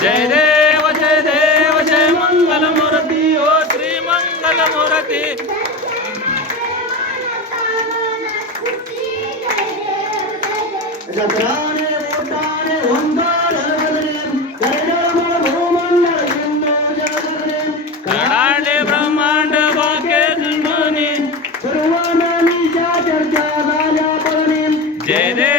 ஜெய தேவ ஜெய தேவ ஜெய மங்கள முரதி ஓ ஸ்ரீ மங்கள முரதி ஜெய தேவ